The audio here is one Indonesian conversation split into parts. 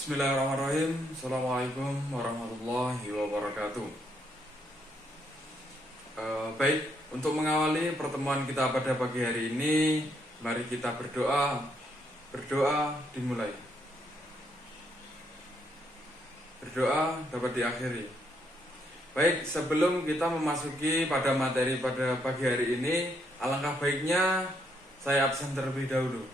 Bismillahirrahmanirrahim. Assalamualaikum warahmatullahi wabarakatuh. Baik, untuk mengawali pertemuan kita pada pagi hari ini, mari kita berdoa. Berdoa dimulai. Berdoa dapat diakhiri. Baik, sebelum kita memasuki pada materi pada pagi hari ini, alangkah baiknya saya absen terlebih dahulu.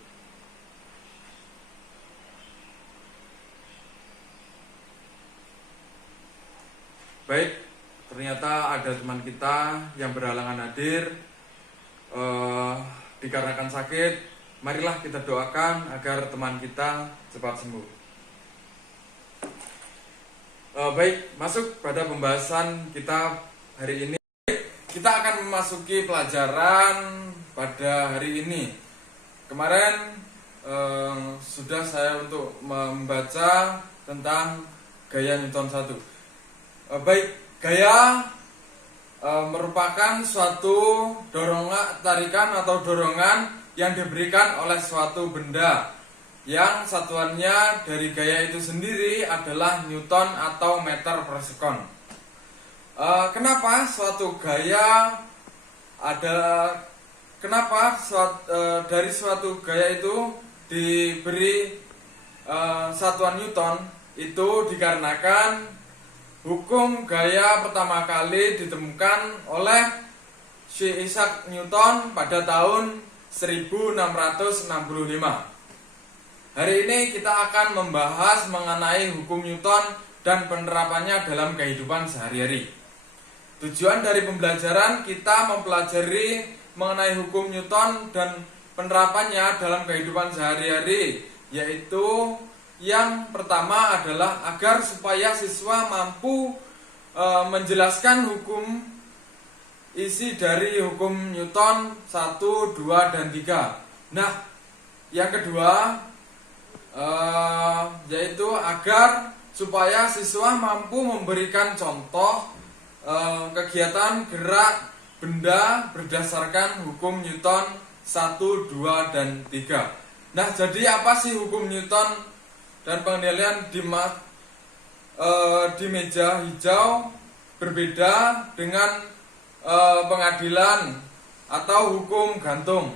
Baik, ternyata ada teman kita yang berhalangan hadir dikarenakan sakit. Marilah kita doakan agar teman kita cepat sembuh. Baik, masuk pada pembahasan kita hari ini. Kita akan memasuki pelajaran pada hari ini. Kemarin sudah saya untuk membaca tentang gaya Newton 1. Baik, gaya merupakan suatu tarikan atau dorongan yang diberikan oleh suatu benda yang satuannya dari gaya itu sendiri adalah Newton atau meter per sekon. Kenapa suatu gaya dari suatu gaya itu diberi satuan Newton? Itu dikarenakan hukum gaya pertama kali ditemukan oleh Sir Isaac Newton pada tahun 1665. Hari ini kita akan membahas mengenai hukum Newton dan penerapannya dalam kehidupan sehari-hari. Tujuan dari pembelajaran kita mempelajari mengenai hukum Newton dan penerapannya dalam kehidupan sehari-hari, yaitu yang pertama adalah agar supaya siswa mampu menjelaskan hukum isi dari hukum Newton 1, 2, dan 3. Nah, yang kedua yaitu agar supaya siswa mampu memberikan contoh kegiatan gerak benda berdasarkan hukum Newton 1, 2, dan 3. Nah, jadi apa sih hukum Newton dan pengendalian di meja hijau berbeda dengan pengadilan atau hukum gantung,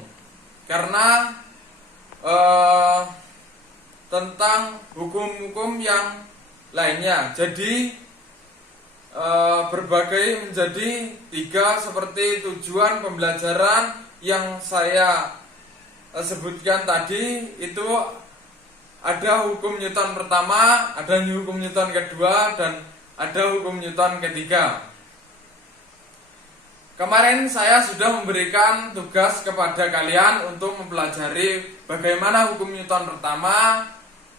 karena tentang hukum-hukum yang lainnya. Jadi berbagai menjadi 3 seperti tujuan pembelajaran yang saya sebutkan tadi. Itu ada hukum Newton pertama, ada hukum Newton kedua, dan ada hukum Newton ketiga. Kemarin saya sudah memberikan tugas kepada kalian untuk mempelajari bagaimana hukum Newton pertama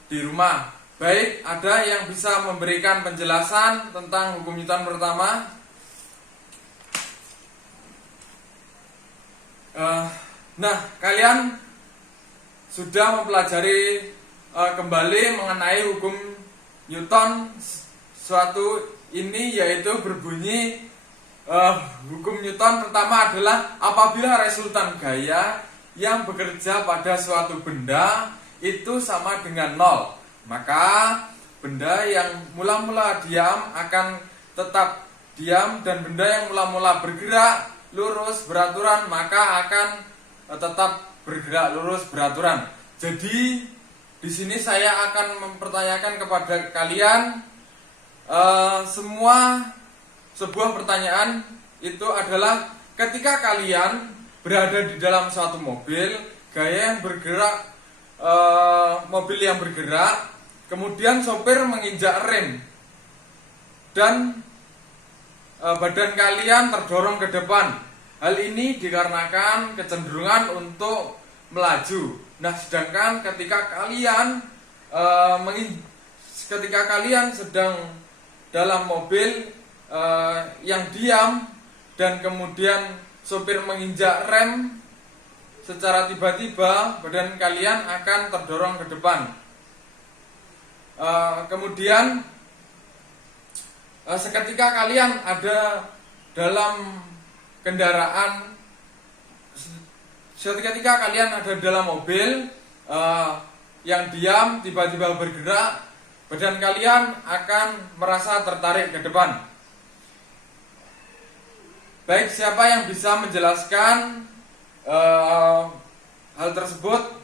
di rumah. Baik, ada yang bisa memberikan penjelasan tentang hukum Newton pertama? Nah, kalian sudah mempelajari kembali mengenai hukum Newton suatu ini, yaitu berbunyi hukum Newton pertama adalah apabila resultan gaya yang bekerja pada suatu benda itu sama dengan 0, maka benda yang mula-mula diam akan tetap diam, dan benda yang mula-mula bergerak lurus beraturan maka akan tetap bergerak lurus beraturan. Jadi di sini saya akan mempertanyakan kepada kalian sebuah pertanyaan. Itu adalah ketika kalian berada di dalam suatu mobil, gaya yang bergerak, mobil yang bergerak, kemudian sopir menginjak rem dan badan kalian terdorong ke depan. Hal ini dikarenakan kecenderungan untuk melaju. Nah, sedangkan ketika kalian sedang dalam mobil yang diam dan kemudian sopir menginjak rem, secara tiba-tiba badan kalian akan terdorong ke depan. Kemudian seketika kalian ada dalam kendaraan, ketika kalian ada dalam mobil yang diam tiba-tiba bergerak, badan kalian akan merasa tertarik ke depan. Baik, siapa yang bisa menjelaskan hal tersebut?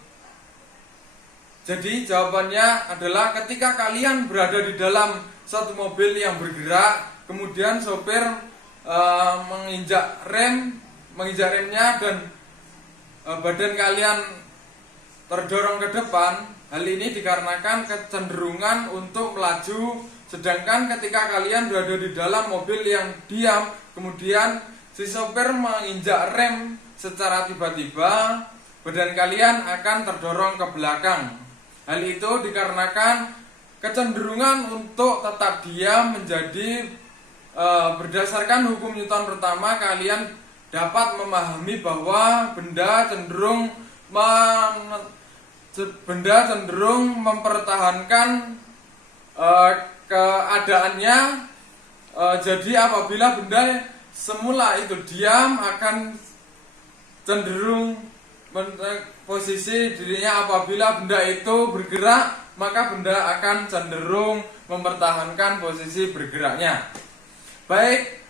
Jadi jawabannya adalah ketika kalian berada di dalam satu mobil yang bergerak, kemudian sopir menginjak remnya dan badan kalian terdorong ke depan. Hal ini dikarenakan kecenderungan untuk melaju. Sedangkan ketika kalian berada di dalam mobil yang diam, kemudian si sopir menginjak rem secara tiba-tiba, badan kalian akan terdorong ke belakang. Hal itu dikarenakan kecenderungan untuk tetap diam menjadi berdasarkan hukum Newton pertama, kalian dapat memahami bahwa benda cenderung mempertahankan keadaannya. Jadi apabila benda semula itu diam, akan cenderung posisi dirinya. Apabila benda itu bergerak, maka benda akan cenderung mempertahankan posisi bergeraknya. Baik,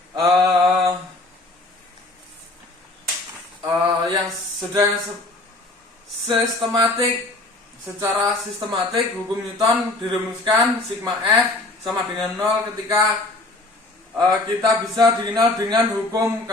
yang sudah secara sistematik hukum Newton dirumuskan sigma F sama dengan 0 ketika kita bisa dikenal dengan hukum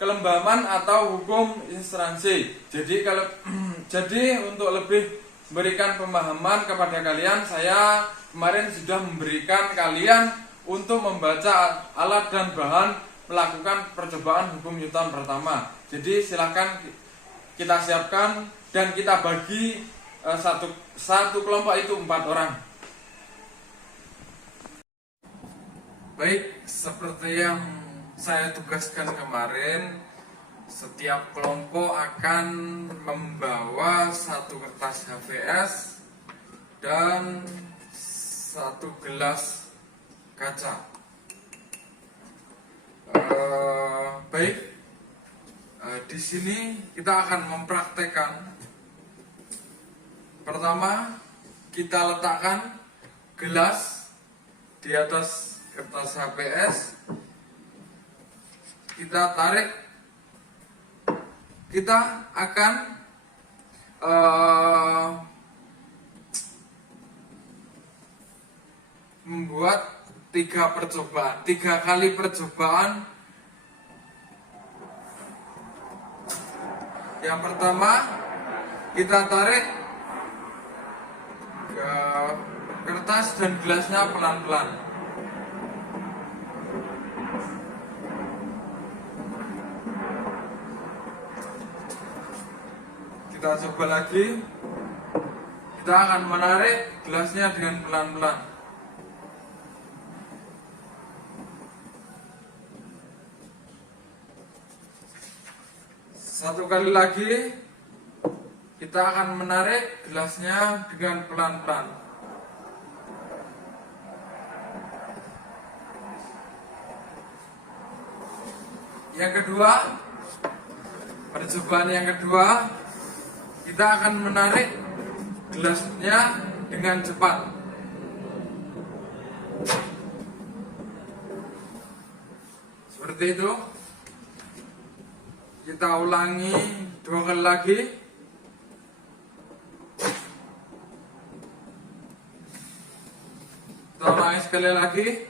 kelembaban atau hukum instansi. Jadi untuk lebih memberikan pemahaman kepada kalian, saya kemarin sudah memberikan kalian untuk membaca alat dan bahan melakukan percobaan hukum Newton pertama. Jadi silakan kita siapkan dan kita bagi satu kelompok itu 4 orang. Baik, seperti yang saya tugaskan kemarin, setiap kelompok akan membawa satu kertas HVS dan satu gelas kaca. Baik, di sini kita akan mempraktekkan. Pertama, kita letakkan gelas di atas kertas HVS, kita tarik, kita akan membuat 3 kali percobaan. Yang pertama, kita tarik ke kertas dan gelasnya pelan-pelan. Kita coba lagi. Kita akan menarik gelasnya dengan pelan-pelan. Satu kali lagi. Kita akan menarik gelasnya dengan pelan-pelan. Yang kedua, percobaan yang kedua, kita akan menarik gelasnya dengan cepat. Seperti itu. Kita ulangi 2 kali lagi. Kita ulangi sekali lagi.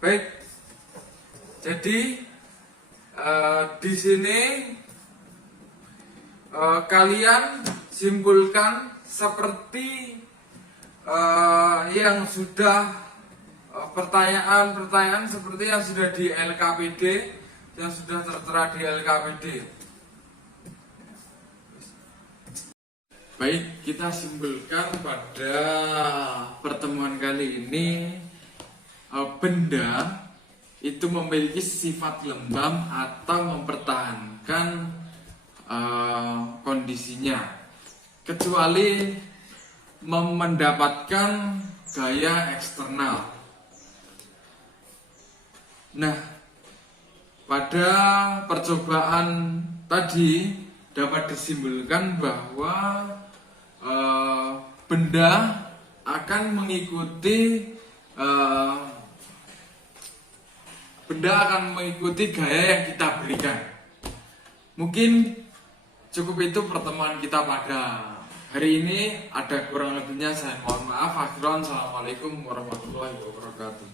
Baik. Jadi di sini kalian simpulkan seperti yang sudah pertanyaan-pertanyaan seperti yang sudah di LKPD, yang sudah tertera di LKPD. Baik, kita simpulkan pada pertemuan kali ini, benda itu memiliki sifat lembab atau mempertahankan kondisinya, kecuali mendapatkan gaya eksternal. Nah, pada percobaan tadi dapat disimpulkan bahwa benda akan mengikuti gaya yang kita berikan. Mungkin cukup itu pertemuan kita pada hari ini. Ada kurang lebihnya saya mohon maaf. Akhirnya, assalamualaikum warahmatullahi wabarakatuh.